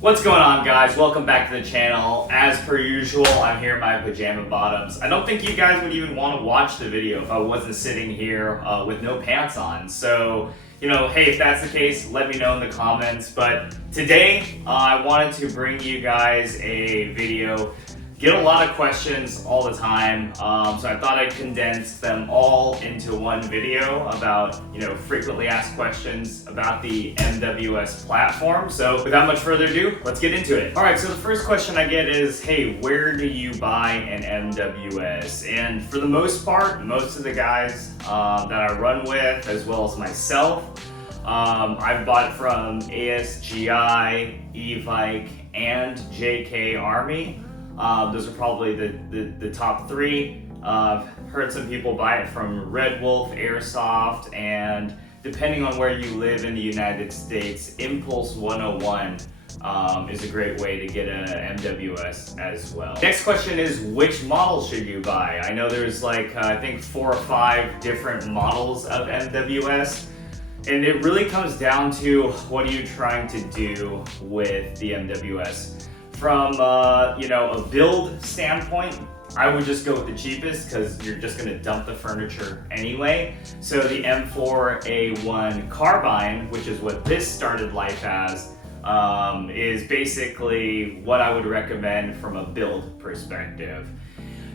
What's going on, guys? Welcome back to the channel. As per usual, I'm here in my pajama bottoms. I don't think you guys would even want to watch the video if I wasn't sitting here with no pants on. So, hey, if that's the case, let me know in the comments. But today, I wanted to bring you guys a video. Get a lot of questions all the time, so I thought I'd condense them all into one video about, frequently asked questions about the MWS platform. So without much further ado, let's get into it. All right, so the first question I get is, hey, where do you buy an MWS? And for the most part, most of the guys that I run with, as well as myself, I've bought from ASGI, Evike, and JK Army. Those are probably the top three. I've heard some people buy it from Red Wolf, Airsoft, and depending on where you live in the United States, Impulse 101 is a great way to get a MWS as well. Next question is, which model should you buy? I know there's I think 4 or 5 different models of MWS. And it really comes down to what are you trying to do with the MWS. From a build standpoint, I would just go with the cheapest because you're just going to dump the furniture anyway. So the M4A1 carbine, which is what this started life as, is basically what I would recommend from a build perspective.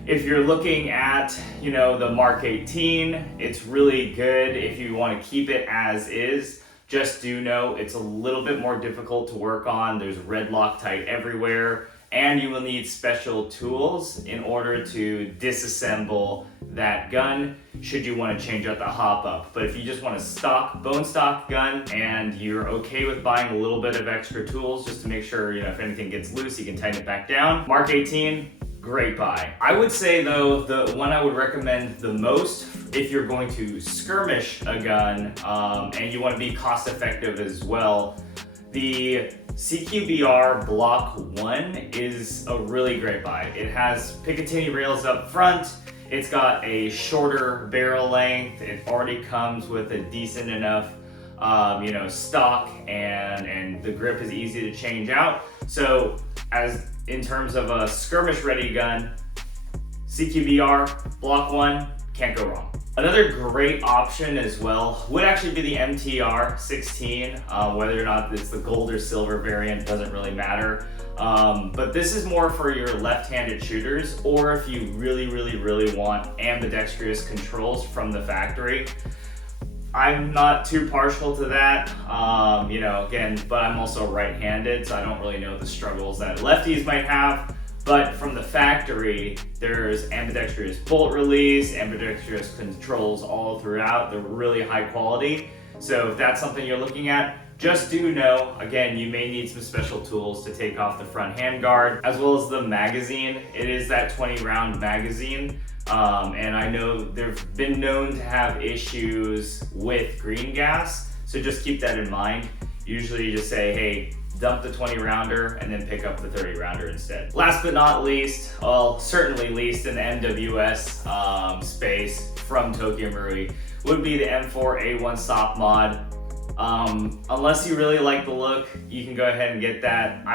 If you're looking at, the Mark 18, it's really good if you want to keep it as is. Just do know it's a little bit more difficult to work on. There's red Loctite everywhere, and you will need special tools in order to disassemble that gun should you want to change out the hop up. But if you just want a bone stock gun and you're okay with buying a little bit of extra tools just to make sure, if anything gets loose, you can tighten it back down. Mark 18, great buy. I would say though, the one I would recommend the most if you're going to skirmish a gun and you want to be cost effective as well, the CQBR Block 1 is a really great buy. It has Picatinny rails up front. It's got a shorter barrel length. It already comes with a decent enough stock, and the grip is easy to change out. So in terms of a skirmish ready gun, CQBR Block 1, can't go wrong. Another great option as well would actually be the MTR 16, whether or not it's the gold or silver variant doesn't really matter. But this is more for your left-handed shooters, or if you really want ambidextrous controls from the factory. I'm not too partial to that, but I'm also right-handed, so I don't really know the struggles that lefties might have. But from the factory, there's ambidextrous bolt release, ambidextrous controls all throughout. They're really high quality. So if that's something you're looking at, just do know, again, you may need some special tools to take off the front handguard, as well as the magazine. It is that 20-round magazine. And I know they've been known to have issues with green gas, so just keep that in mind. Usually you just say, hey, dump the 20-rounder and then pick up the 30-rounder instead. Last but not least, certainly least in the MWS space from Tokyo Marui, would be the M4A1 SOP mod. Unless you really like the look, you can go ahead and get that.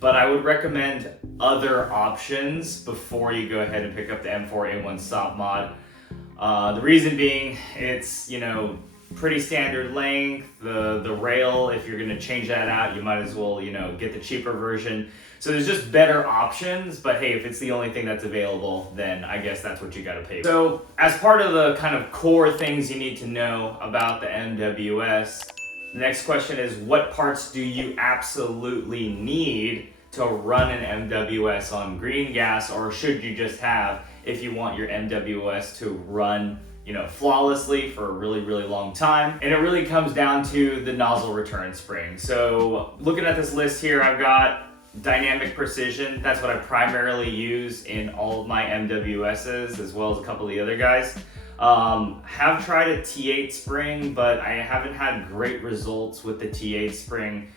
But I would recommend other options before you go ahead and pick up the M4A1 SOP mod. The reason being, it's, pretty standard length. The rail, if you're going to change that out, you might as well, get the cheaper version. So there's just better options, but hey, if it's the only thing that's available, then I guess that's what you got to pay for. So as part of the kind of core things you need to know about the MWS, the next question is, what parts do you absolutely need to run an MWS on green gas, or should you just have if you want your MWS to run flawlessly for a really long time? And it really comes down to the nozzle return spring. So looking at this list here, I've got dynamic precision. That's what I primarily use in all of my MWSs, as well as a couple of the other guys. Have tried a T8 spring, but I haven't had great results with the T8 spring.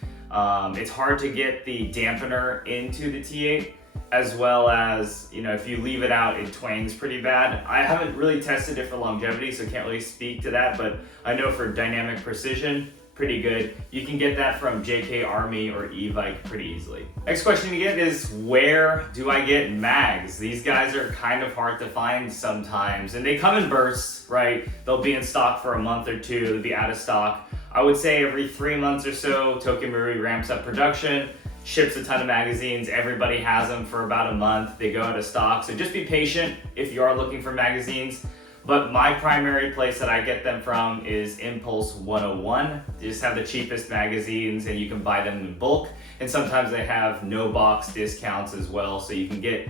It's hard to get the dampener into the T8, as well as, if you leave it out, it twangs pretty bad. I haven't really tested it for longevity, so can't really speak to that, but I know for dynamic precision, pretty good. You can get that from JK Army or Evike pretty easily. Next question you get is, where do I get mags? These guys are kind of hard to find sometimes, and they come in bursts, right? They'll be in stock for a month or two, they'll be out of stock. I would say every 3 months or so, Tokyo Marui ramps up production, ships a ton of magazines. Everybody has them for about a month. They go out of stock, so just be patient if you are looking for magazines. But my primary place that I get them from is Impulse 101. They just have the cheapest magazines and you can buy them in bulk. And sometimes they have no box discounts as well. So you can get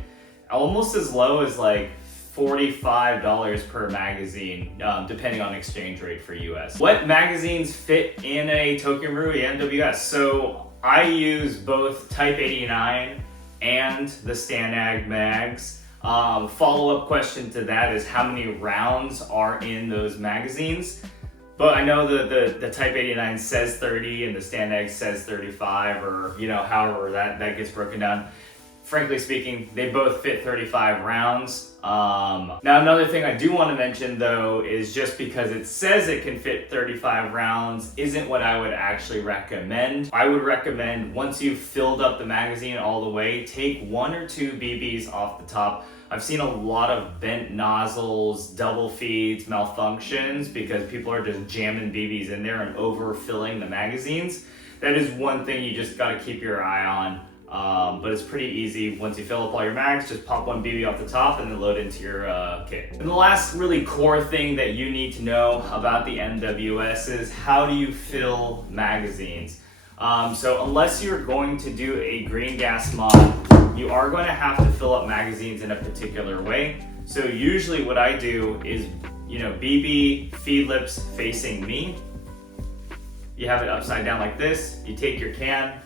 almost as low as like $45 per magazine, depending on exchange rate for US. What magazines fit in a Tokyo Marui MWS? So I use both Type 89 and the Stanag mags. Follow-up question to that is, how many rounds are in those magazines? But I know the Type 89 says 30 and the Stanag says 35, or however that gets broken down. Frankly speaking, they both fit 35 rounds. Now another thing I do want to mention though is, just because it says it can fit 35 rounds isn't what I would actually recommend. I would recommend, once you've filled up the magazine all the way, take 1 or 2 BBs off the top. I've seen a lot of bent nozzles, double feeds, malfunctions because people are just jamming BBs in there and overfilling the magazines. That is one thing you just got to keep your eye on. But it's pretty easy. Once you fill up all your mags, just pop 1 BB off the top and then load into your kit. And the last really core thing that you need to know about the MWS is, how do you fill magazines? So unless you're going to do a green gas mod, you are going to have to fill up magazines in a particular way. So usually what I do is, BB feed lips facing me. You have it upside down like this. You take your can.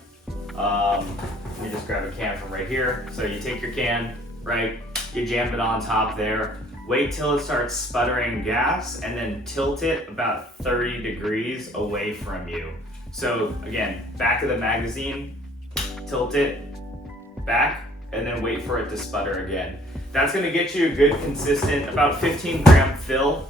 You just grab a can from right here. So you take your can, right? You jam it on top there. Wait till it starts sputtering gas and then tilt it about 30 degrees away from you. So again, back of the magazine, tilt it back, and then wait for it to sputter again. That's gonna get you a good consistent, about 15 gram fill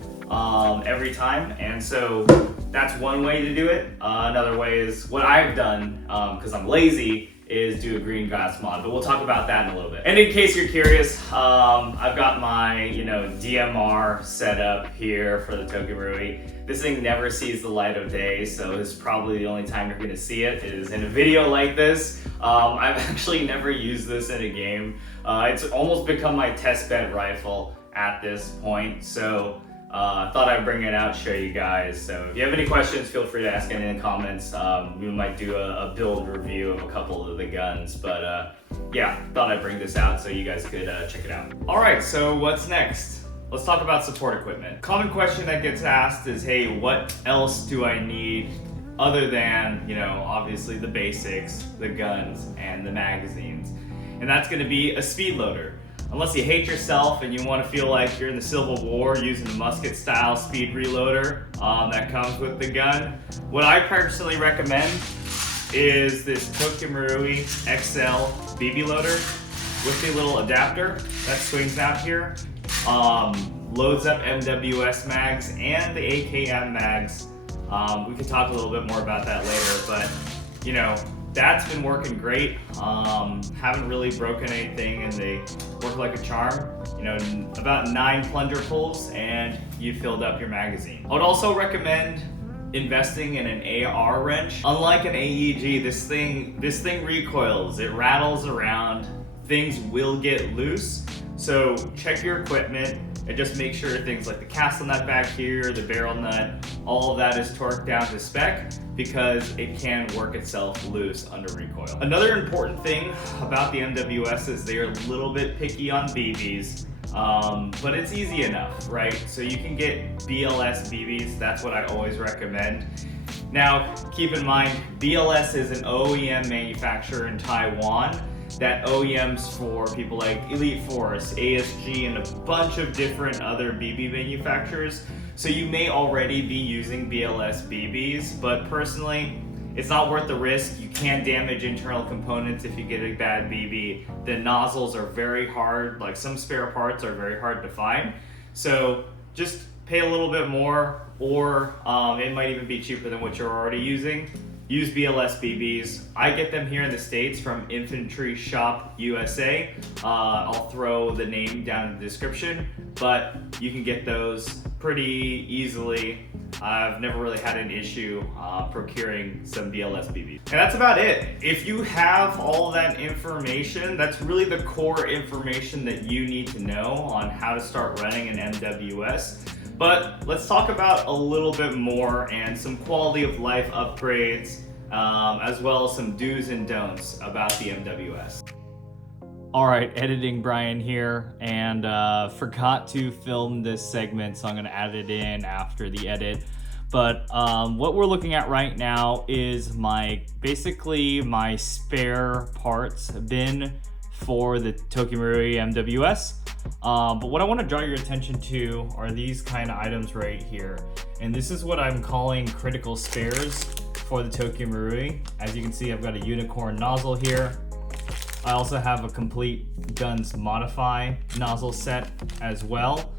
every time. And so that's one way to do it. Another way is what I've done, because I'm lazy, is do a green gas mod, but we'll talk about that in a little bit. And in case you're curious, I've got my DMR set up here for the Tokyo Marui. This thing never sees the light of day, so this is probably the only time you're gonna see it is in a video like this. I've actually never used this in a game. It's almost become my test bed rifle at this point, so I thought I'd bring it out, show you guys. So if you have any questions, feel free to ask in the comments. We might do a build review of a couple of the guns, but yeah, thought I'd bring this out so you guys could check it out. All right, so what's next? Let's talk about support equipment. Common question that gets asked is, hey, what else do I need other than, obviously the basics, the guns, and the magazines? And that's gonna be a speed loader. Unless you hate yourself and you want to feel like you're in the Civil War using the musket style speed reloader that comes with the gun, what I personally recommend is this Tokyo Marui XL BB loader with the little adapter that swings out here. Loads up MWS mags and the AKM mags. We could talk a little bit more about that later, but that's been working great. Haven't really broken anything, and they work like a charm. About 9 plunger pulls and you filled up your magazine. I would also recommend investing in an AR wrench. Unlike an AEG, this thing recoils, it rattles around, things will get loose. So check your equipment and just make sure things like the castle nut back here, the barrel nut, all of that is torqued down to spec, because it can work itself loose under recoil. Another important thing about the MWS is they're a little bit picky on BBs, but it's easy enough, right? So you can get BLS BBs, that's what I always recommend. Now, keep in mind, BLS is an OEM manufacturer in Taiwan that OEMs for people like Elite Force, ASG, and a bunch of different other BB manufacturers. So you may already be using BLS BBs, but personally, it's not worth the risk. You can damage internal components if you get a bad BB. The nozzles are very hard, like some spare parts are very hard to find. So just pay a little bit more, or it might even be cheaper than what you're already using, use BLS BBs. I get them here in the States from Infantry Shop USA. I'll throw the name down in the description, but you can get those pretty easily. I've never really had an issue procuring some BLS BBs. And that's about it. If you have all that information, that's really the core information that you need to know on how to start running an MWS. But let's talk about a little bit more and some quality of life upgrades, as well as some do's and don'ts about the MWS. All right, editing Brian here, and forgot to film this segment, so I'm gonna add it in after the edit. But what we're looking at right now is basically my spare parts bin for the Tokyo Marui MWS. But what I want to draw your attention to are these kind of items right here. And this is what I'm calling critical spares for the Tokyo Marui. As you can see, I've got a unicorn nozzle here. I also have a complete Guns Modify nozzle set as well.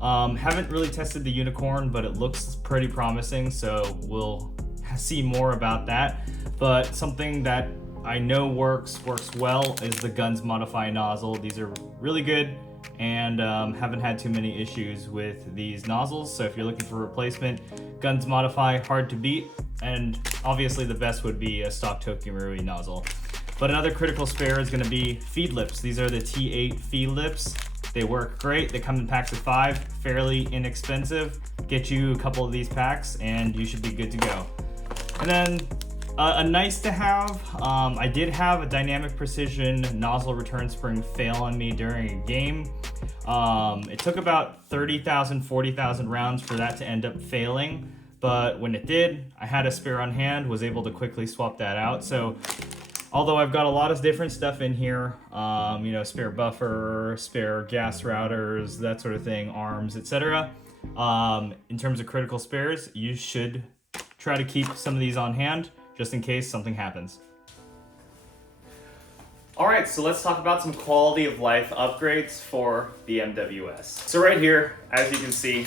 Haven't really tested the unicorn, but it looks pretty promising, so we'll see more about that. But something that I know works well is the Guns Modify nozzle. These are really good, and haven't had too many issues with these nozzles. So if you're looking for a replacement, Guns Modify, hard to beat, and obviously the best would be a stock Tokyo Marui nozzle. But another critical spare is going to be feed lips. These are the T8 feed lips. They work great. They come in packs of 5, fairly inexpensive. Get you a couple of these packs and you should be good to go. And then a nice to have, I did have a dynamic precision nozzle return spring fail on me during a game. It took about 30,000, 40,000 rounds for that to end up failing. But when it did, I had a spare on hand, was able to quickly swap that out. So although I've got a lot of different stuff in here, spare buffer, spare gas routers, that sort of thing, arms, etc. In terms of critical spares, you should try to keep some of these on hand just in case something happens. All right, so let's talk about some quality of life upgrades for the MWS. So right here, as you can see,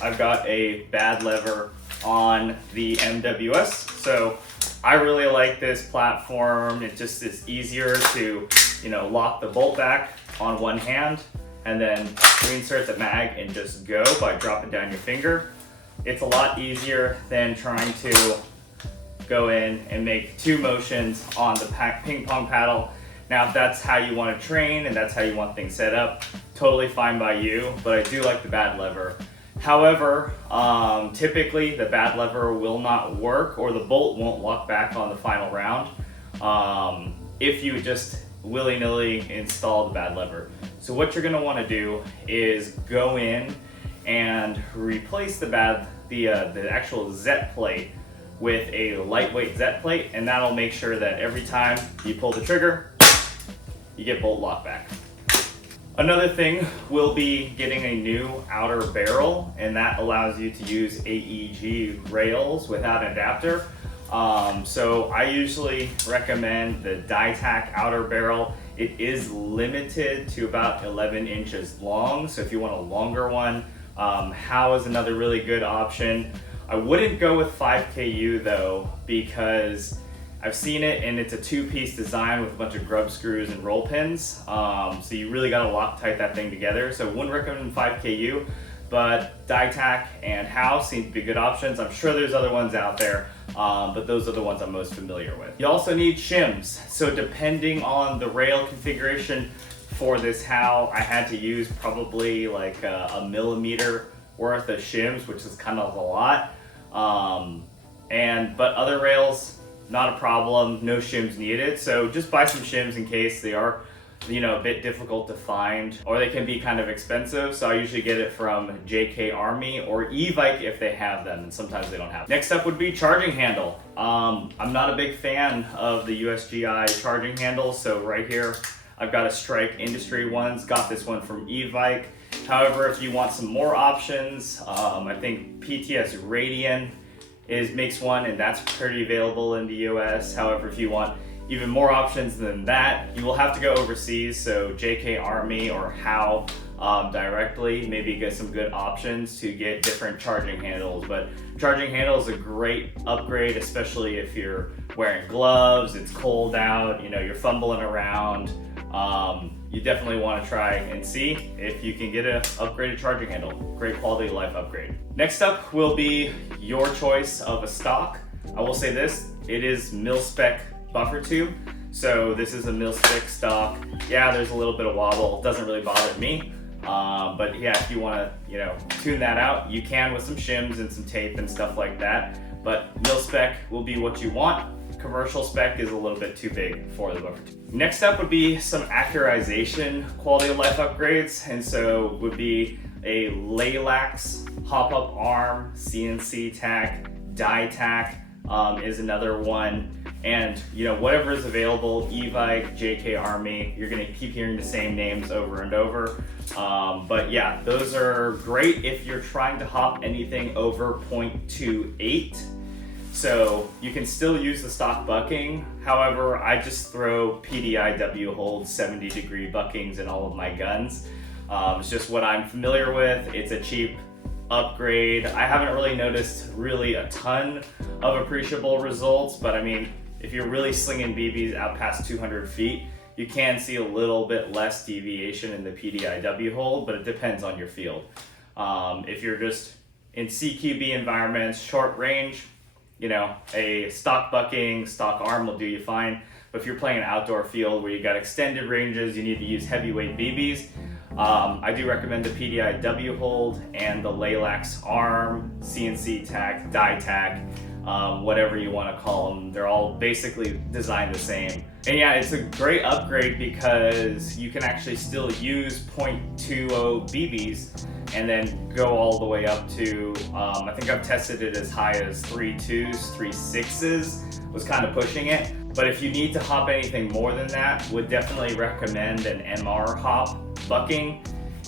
I've got a bad lever on the MWS. So I really like this platform. It just is easier to, lock the bolt back on one hand and then reinsert the mag and just go by dropping down your finger. It's a lot easier than trying to go in and make 2 motions on the ping pong paddle. Now, if that's how you want to train and that's how you want things set up, totally fine by you, but I do like the bad lever. However, typically the bad lever will not work or the bolt won't lock back on the final round if you just willy-nilly install the bad lever. So what you're going to want to do is go in and replace the actual Z plate with a lightweight Z plate, and that'll make sure that every time you pull the trigger, you get bolt lock back. Another thing will be getting a new outer barrel, and that allows you to use AEG rails without an adapter. So I usually recommend the Dytac outer barrel. It is limited to about 11 inches long, so if you want a longer one, HOW is another really good option. I wouldn't go with 5KU though, because I've seen it and it's a 2-piece design with a bunch of grub screws and roll pins. So you really gotta Loctite that thing together. So I wouldn't recommend 5KU, but Dytac and HOW seem to be good options. I'm sure there's other ones out there, but those are the ones I'm most familiar with. You also need shims. So depending on the rail configuration for this HOW, I had to use probably like a millimeter worth of shims, which is kind of a lot. But other rails, not a problem, no shims needed. So just buy some shims in case they are, a bit difficult to find, or they can be kind of expensive. So I usually get it from JK Army or E-Vike if they have them, and sometimes they don't have them. Next up would be charging handle. I'm not a big fan of the USGI charging handle. So right here, I've got a Strike Industry ones, got this one from E-Vike. However, if you want some more options, I think PTS Radian makes one, and that's pretty available in the US. However, if you want even more options than that, you will have to go overseas. So JK Army or HOW directly, maybe get some good options to get different charging handles. But charging handle is a great upgrade, especially if you're wearing gloves, it's cold out, you know, you're fumbling around. You definitely want to try and see if you can get an upgraded charging handle. Great quality of life upgrade. Next up will be your choice of a stock. I will say this, it is mil-spec buffer tube. So this is a mil-spec stock. Yeah, there's a little bit of wobble. It doesn't really bother me. But yeah, if you want to, you know, tune that out, you can with some shims and some tape and stuff like that. But mil-spec will be what you want. Commercial spec is a little bit too big for the buffer tube. Next up would be some accurization quality of life upgrades. And so would be a Laylax hop-up arm, CNC tack, die tack is another one. And you know, whatever is available, Evike, JK Army, you're gonna keep hearing the same names over and over. But yeah, those are great if you're trying to hop anything over 0.28. So you can still use the stock bucking. However, I just throw PDIW hold 70-degree buckings in all of my guns. It's just what I'm familiar with. It's a cheap upgrade. I haven't really noticed really a ton of appreciable results, but I mean, if you're really slinging BBs out past 200 feet, you can see a little bit less deviation in the PDIW hold, but it depends on your field. If you're just in CQB environments, short range, you know, a stock bucking, stock arm will do you fine. But if you're playing an outdoor field where you got extended ranges, you need to use heavyweight BBs, I do recommend the PDIW hold and the Laylax arm, CNC tack, die tack, whatever you want to call them. They're all basically designed the same. And yeah, it's a great upgrade because you can actually still use 0.20 BBs and then go all the way up to, I think I've tested it as high as 3.2s, 3.6s, was kind of pushing it. But if you need to hop anything more than that, would definitely recommend an MR hop bucking.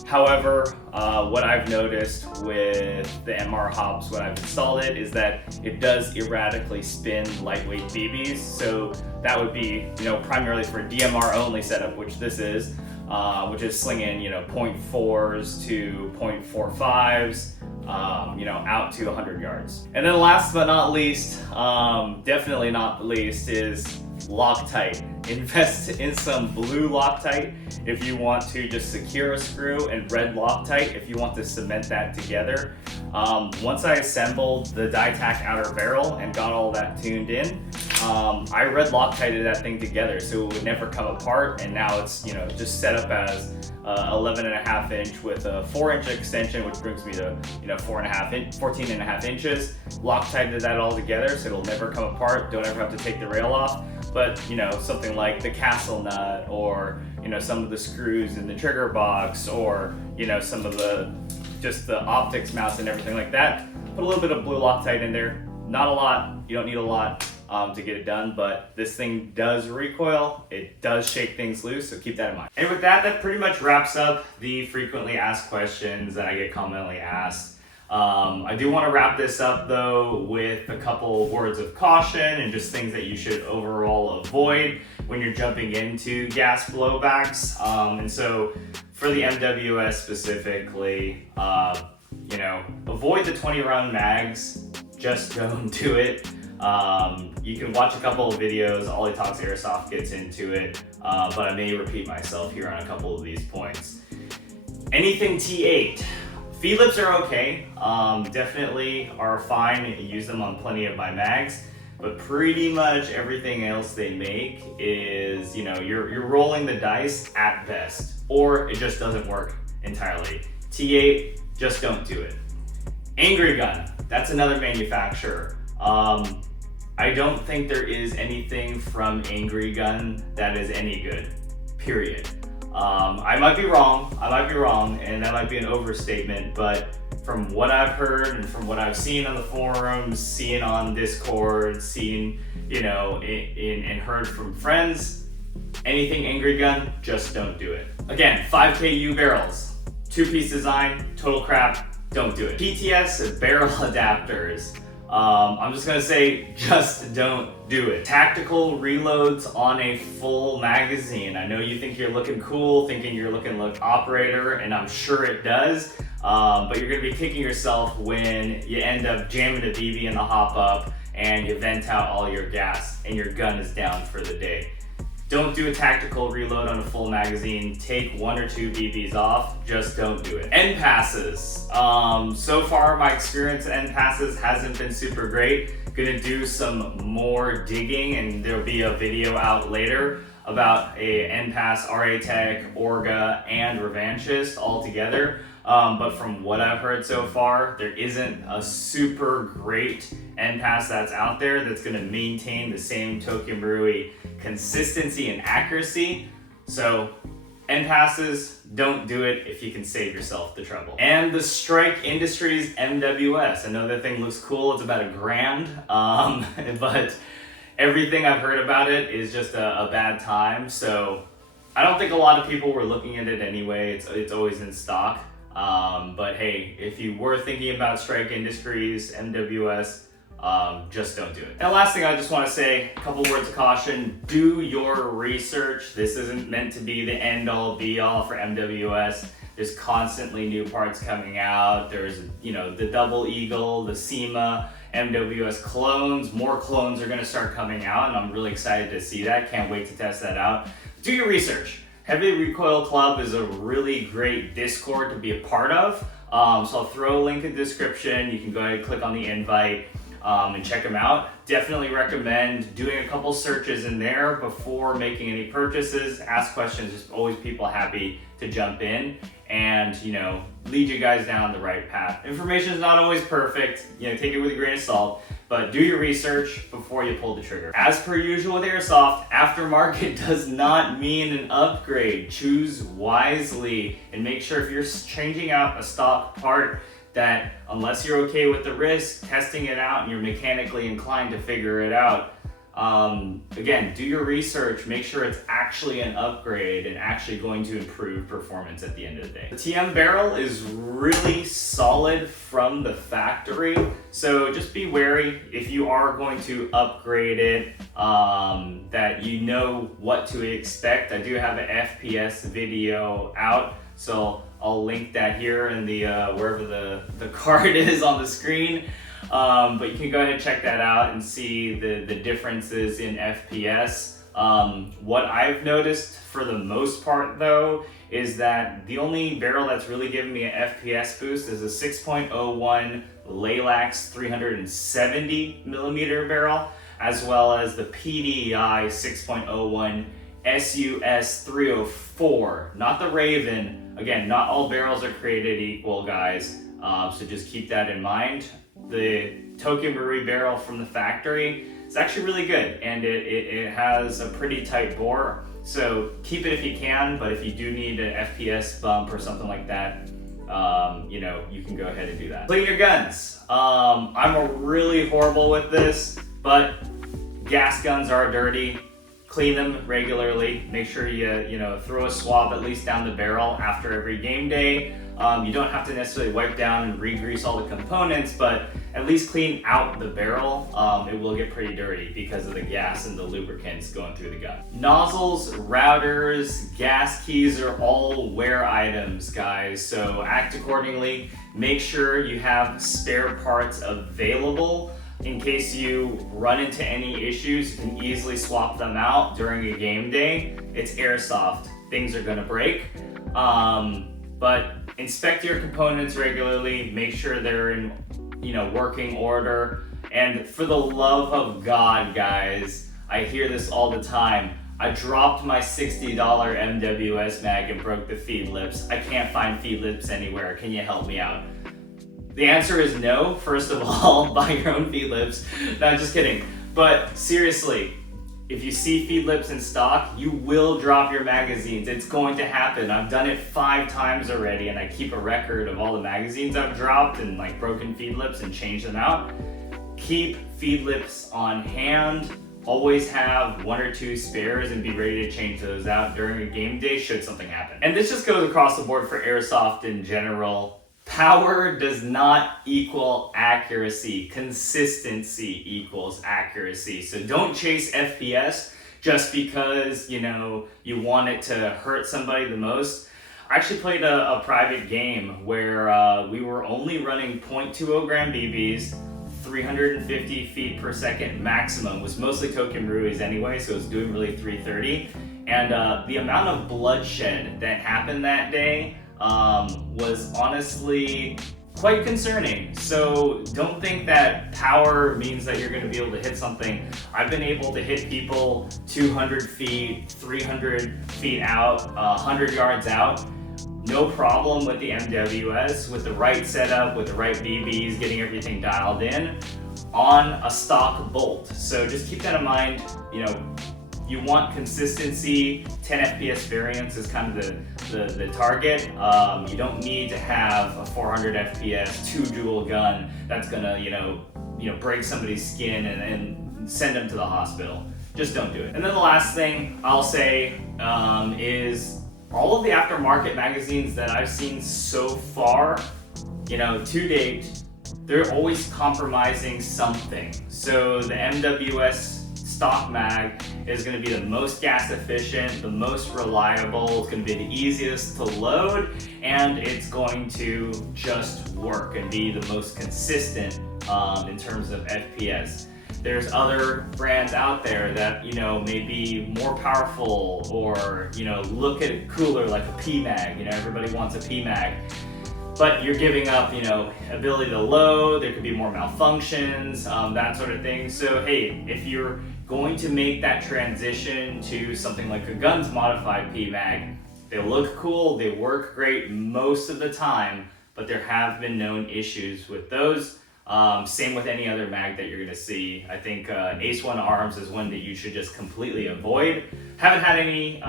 However, what I've noticed with the MR hops when I've installed it is that it does erratically spin lightweight BBs. So that would be, you know, primarily for a DMR only setup, which this is, which is slinging, you know, 0.4s to 0.45s, you know, out to 100 yards. And then last but not least, definitely not the least, is Loctite. Invest in some blue Loctite if you want to just secure a screw, and red Loctite if you want to cement that together. Once I assembled the die tack outer barrel and got all that tuned in, I red Loctited that thing together so it would never come apart, and now it's, you know, just set up as 11.5 inch with a 4-inch extension, which brings me to, you know, 14.5 inches. Loctited that all together so it'll never come apart. Don't ever have to take the rail off. But you know, something like the castle nut, or you know, some of the screws in the trigger box, or you know, some of the just the optics mounts and everything like that, put a little bit of blue Loctite in there. Not a lot. You don't need a lot to get it done, but this thing does recoil. It does shake things loose, so keep that in mind. And with that, that pretty much wraps up the frequently asked questions that I get commonly asked. I do want to wrap this up though with a couple words of caution and just things that you should overall avoid when you're jumping into gas blowbacks. And so for the MWS specifically, you know, avoid the 20 round mags. Just don't do it. You can watch a couple of videos. Ollie Talks Airsoft gets into it, but I may repeat myself here on a couple of these points. Anything T8. Philips are okay, definitely are fine. Use them on plenty of my mags, but pretty much everything else they make is, you know, you're rolling the dice at best, or it just doesn't work entirely. T8, just don't do it. Angry Gun, that's another manufacturer. I don't think there is anything from Angry Gun that is any good, period. I might be wrong, and that might be an overstatement, but from what I've heard and from what I've seen on the forums, seen on Discord, seen, you know, and heard from friends, anything Angry Gun, just don't do it. Again, 5K U barrels, 2-piece design, total crap, don't do it. PTS barrel adapters, I'm just gonna say, just don't do it. Tactical reloads on a full magazine. I know you think you're looking cool, thinking you're looking like operator, and I'm sure it does, but you're gonna be kicking yourself when you end up jamming a BB in the hop up and you vent out all your gas and your gun is down for the day. Don't do a tactical reload on a full magazine. Take 1 or 2 BBs off. Just don't do it. End passes. So far, my experience at end passes hasn't been super great. Gonna do some more digging, and there'll be a video out later about a end pass, RA Tech, Orga, and Revanchist all together. But from what I've heard so far, there isn't a super great end pass that's out there that's gonna maintain the same Tokyo Marui consistency and accuracy. So end passes, don't do it if you can save yourself the trouble. And the Strike Industries MWS. I know that thing looks cool, it's about $1,000, but everything I've heard about it is just a bad time. So I don't think a lot of people were looking at it anyway. It's always in stock. But hey, if you were thinking about Strike Industries, MWS, just don't do it. And last thing I just want to say, a couple words of caution. Do your research. This isn't meant to be the end all be all for MWS. There's constantly new parts coming out. There's, the Double Eagle, the SEMA, MWS clones. More clones are going to start coming out, and I'm really excited to see that. Can't wait to test that out. Do your research. Heavy Recoil Club is a really great Discord to be a part of. So I'll throw a link in the description. You can go ahead and click on the invite and check them out. Definitely recommend doing a couple searches in there before making any purchases. Ask questions, there's always people happy to jump in and, lead you guys down the right path. Information is not always perfect, take it with a grain of salt, but do your research before you pull the trigger. As per usual with Airsoft, aftermarket does not mean an upgrade. Choose wisely and make sure if you're changing out a stock part that unless you're okay with the risk, testing it out and you're mechanically inclined to figure it out, again, do your research, make sure it's actually an upgrade and actually going to improve performance at the end of the day. The TM barrel is really solid from the factory, so just be wary if you are going to upgrade it, that you know what to expect. I do have an FPS video out, so I'll link that here in the wherever the card is on the screen. But you can go ahead and check that out and see the differences in FPS. What I've noticed for the most part though is that the only barrel that's really giving me an FPS boost is a 6.01 Laylax 370 millimeter barrel, as well as the PDI 6.01 SUS 304, not the Raven. Again, not all barrels are created equal, guys, so just keep that in mind. The Tokyo Marui barrel from the factory is actually really good, and it has a pretty tight bore, so keep it if you can, but if you do need an FPS bump or something like that, you can go ahead and do that. Clean your guns. I'm really horrible with this, but gas guns are dirty. Clean them regularly. Make sure you throw a swab at least down the barrel after every game day. You don't have to necessarily wipe down and re-grease all the components, but at least clean out the barrel. It will get pretty dirty because of the gas and the lubricants going through the gun. Nozzles, routers, gas keys are all wear items, guys, so act accordingly. Make sure you have spare parts available. In case you run into any issues, you can easily swap them out during a game day. It's Airsoft, things are gonna break. But inspect your components regularly, make sure they're in working order. And for the love of God, guys, I hear this all the time. I dropped my $60 MWS mag and broke the feed lips. I can't find feed lips anywhere, can you help me out? The answer is no. First of all, buy your own feed lips. No, just kidding. But seriously, if you see feed lips in stock, you will drop your magazines. It's going to happen. I've done it 5 times already, and I keep a record of all the magazines I've dropped and broken feed lips and changed them out. Keep feed lips on hand. Always have 1 or 2 spares and be ready to change those out during a game day should something happen. And this just goes across the board for Airsoft in general. Power does not equal accuracy. Consistency equals accuracy. So don't chase FPS just because, you know, you want it to hurt somebody the most. I actually played a private game where we were only running 0.20 gram BBs, 350 feet per second maximum, was mostly Token Rui's anyway, so it was doing really 330. And the amount of bloodshed that happened that day was honestly quite concerning. So don't think that power means that you're going to be able to hit something. I've been able to hit people 200 feet, 300 feet out, 100 yards out. No problem with the MWS, with the right setup, with the right BBs, getting everything dialed in on a stock bolt. So just keep that in mind. You know, you want consistency. 10 FPS variance is kind of the target. You don't need to have a 400 FPS, 2 dual gun that's gonna, you know, break somebody's skin and send them to the hospital. Just don't do it. And then the last thing I'll say is all of the aftermarket magazines that I've seen so far, you know, to date, they're always compromising something. So the MWS stock mag is going to be the most gas efficient, the most reliable, it's going to be the easiest to load, and it's going to just work and be the most consistent in terms of FPS. There's other brands out there that, you know, may be more powerful or, you know, look at it cooler, like a Pmag. You know, everybody wants a Pmag. But you're giving up, you know, ability to load, there could be more malfunctions, that sort of thing. So hey, if you're going to make that transition to something like a guns modified Pmag, they look cool, they work great most of the time, but there have been known issues with those. Same with any other mag that you're going to see. I think Ace 1 Arms is one that you should just completely avoid. Haven't had any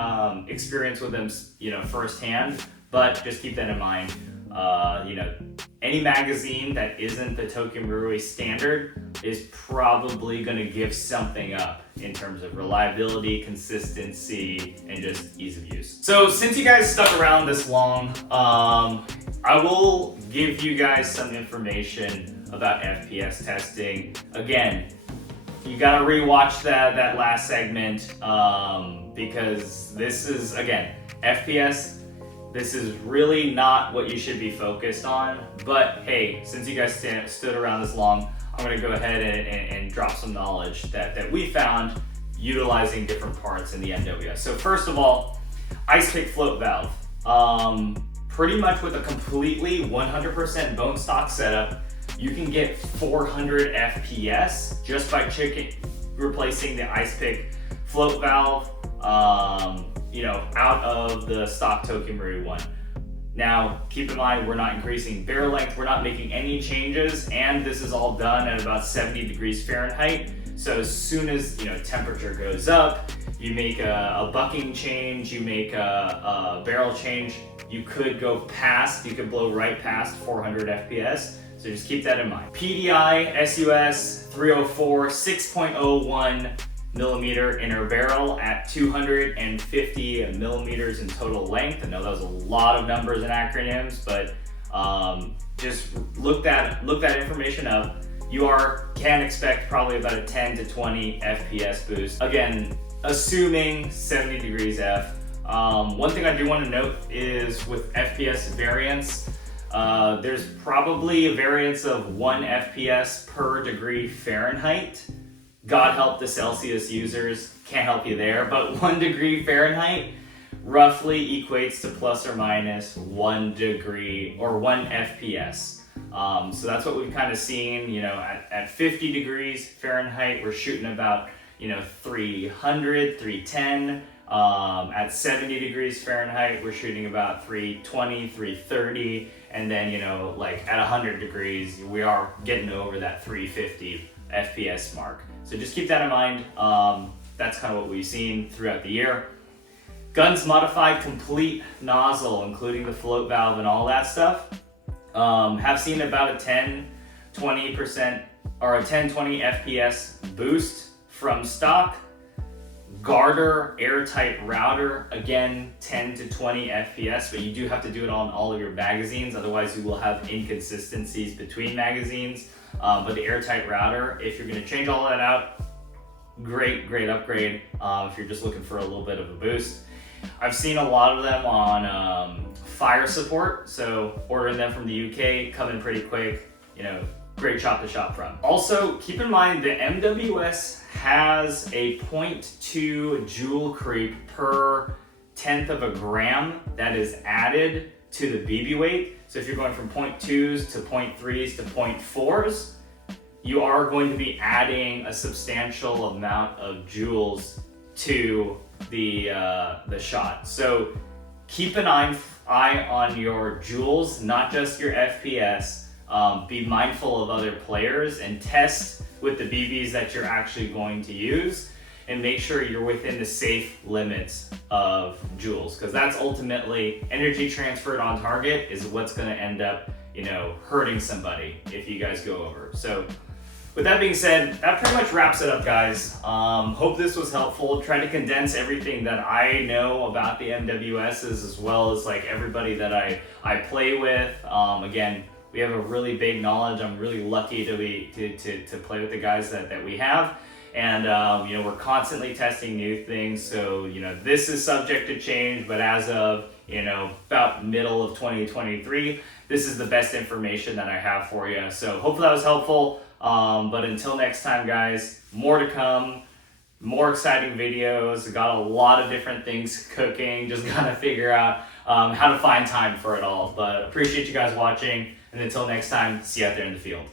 experience with them, you know, firsthand, but just keep that in mind. You know, any magazine that isn't the Token Rui standard is probably going to give something up in terms of reliability, consistency, and just ease of use. So since you guys stuck around this long, I will give you guys some information about FPS testing. Again, you gotta rewatch that last segment because this is, again, FPS. This is really not what you should be focused on. But hey, since you guys stood around this long, I'm gonna go ahead and drop some knowledge that we found utilizing different parts in the MWS. So first of all, ice pick float valve. Pretty much with a completely 100% bone stock setup, you can get 400 FPS just by replacing the ice pick float valve, you know, out of the stock Token Rui one. Now, keep in mind, we're not increasing barrel length, we're not making any changes, and this is all done at about 70 degrees Fahrenheit. So as soon as, you know, temperature goes up, you make a bucking change, you make a barrel change, you could go past, you could blow right past 400 FPS. So just keep that in mind. PDI SUS 304 6.01 millimeter inner barrel at 250 millimeters in total length. I know that was a lot of numbers and acronyms, but just look that information up. You can expect probably about a 10 to 20 FPS boost. Again, assuming 70 degrees F. One thing I do want to note is with FPS variance, there's probably a variance of 1 FPS per degree Fahrenheit. God help the Celsius users, can't help you there, but 1 degree Fahrenheit roughly equates to plus or minus 1 degree or 1 FPS. So that's what we've kind of seen, you know, at 50 degrees Fahrenheit, we're shooting about, you know, 300, 310. At 70 degrees Fahrenheit, we're shooting about 320, 330. And then, you know, like at 100 degrees, we are getting over that 350 FPS mark. So just keep that in mind. That's kind of what we've seen throughout the year. Guns modified complete nozzle, including the float valve and all that stuff. Have seen about a 10-20% or a 10-20 FPS boost from stock. Garter airtight router, again 10 to 20 FPS, but you do have to do it on all of your magazines, otherwise you will have inconsistencies between magazines. But the airtight router, if you're going to change all that out, great upgrade if you're just looking for a little bit of a boost. I've seen a lot of them on fire support, so ordering them from the UK, come in pretty quick, great shop to shop from. Also, keep in mind the MWS has a 0.2 joule creep per 1/10 of a gram that is added to the BB weight. So if you're going from 0.2s to 0.3s to 0.4s, you are going to be adding a substantial amount of joules to the shot. So keep an eye on your joules, not just your FPS. Be mindful of other players and test with the BBs that you're actually going to use, and make sure you're within the safe limits of joules, because that's ultimately energy transferred on target is what's going to end up hurting somebody if you guys go over. So with that being said, that pretty much wraps it up, guys. Hope this was helpful. Try to condense everything that I know about the MWSs, as well as like everybody that I play with. Again, we have a really big knowledge. I'm really lucky to play with the guys that we have. And we're constantly testing new things. So this is subject to change, but as of about middle of 2023, this is the best information that I have for you. So hopefully that was helpful. But until next time, guys, more to come, more exciting videos. Got a lot of different things cooking. Just gotta figure out how to find time for it all. But appreciate you guys watching, and until next time, see you out there in the field.